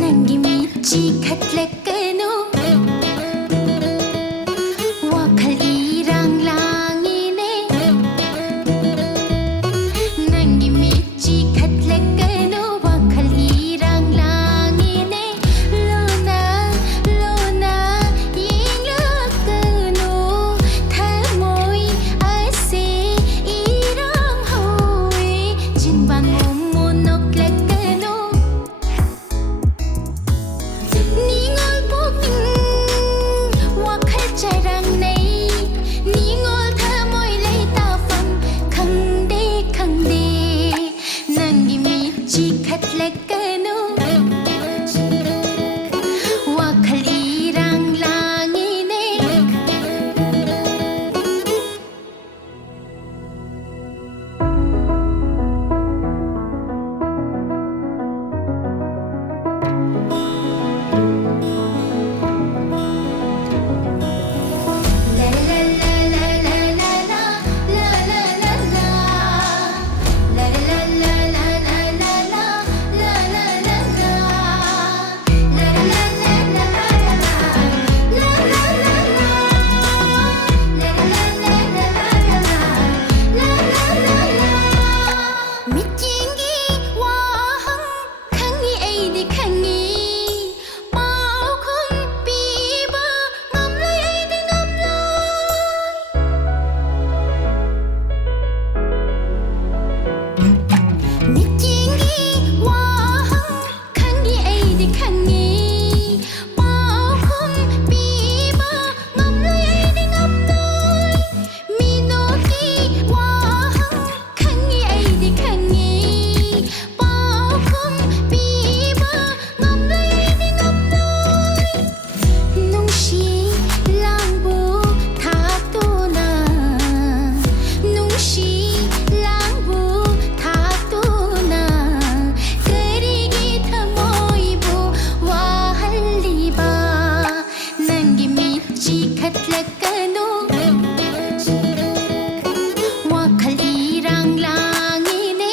ನಂಗೆ ಮಿಚ್ಚಿ ಕತ್ಲಕ್ಕನು ವಾಖಲ್ ಈರಂಗ್ ಲಾಂಗಿನೆ ನಂಗೆ ಮಿಚ್ಚಿ ಕತ್ಲಕ್ಕನು ವಾಖಲ್ ಈರಂಗ್ ಲಾಂಗಿನೆ ಲೋನಾ ಲೋನಾ ಯೇಂಗ್ಲಕ್ಕನು ಥಮೋಯ್ ಅಸೆ ಈರಂಗ್ ಹೋಯ್ 진반 모노클레ಕ್ಕನು Ningol booking wakhal charang nei Ningol thamoi lei ta fam khang de nangi michi khatlakanu wakhal irang langine Mitingi wahang khangi aidi khangi pau khun piba ngamlai aidi ngamlai Mitingi wahang khangi aidi khangi pau khun piba ngamlai aidi ngamlai Minoki wahang khangi aidi khangi pau khun piba ngamlai aidi ngamlai Nungshi langbu thaktuna Nungshi langbu thaktuna Karigi thamoibu wahalliba Nangi michi khatlakanu wakhal irang langine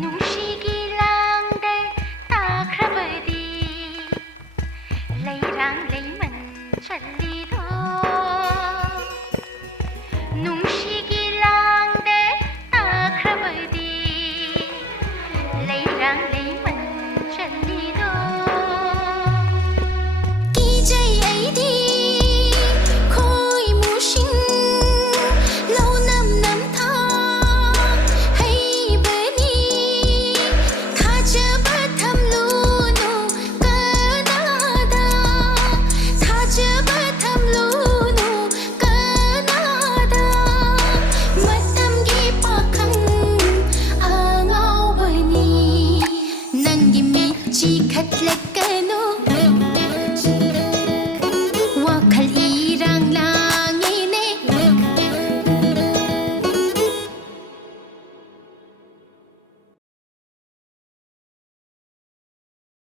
Nungshigi langdai takrabadi Leirang leiman challido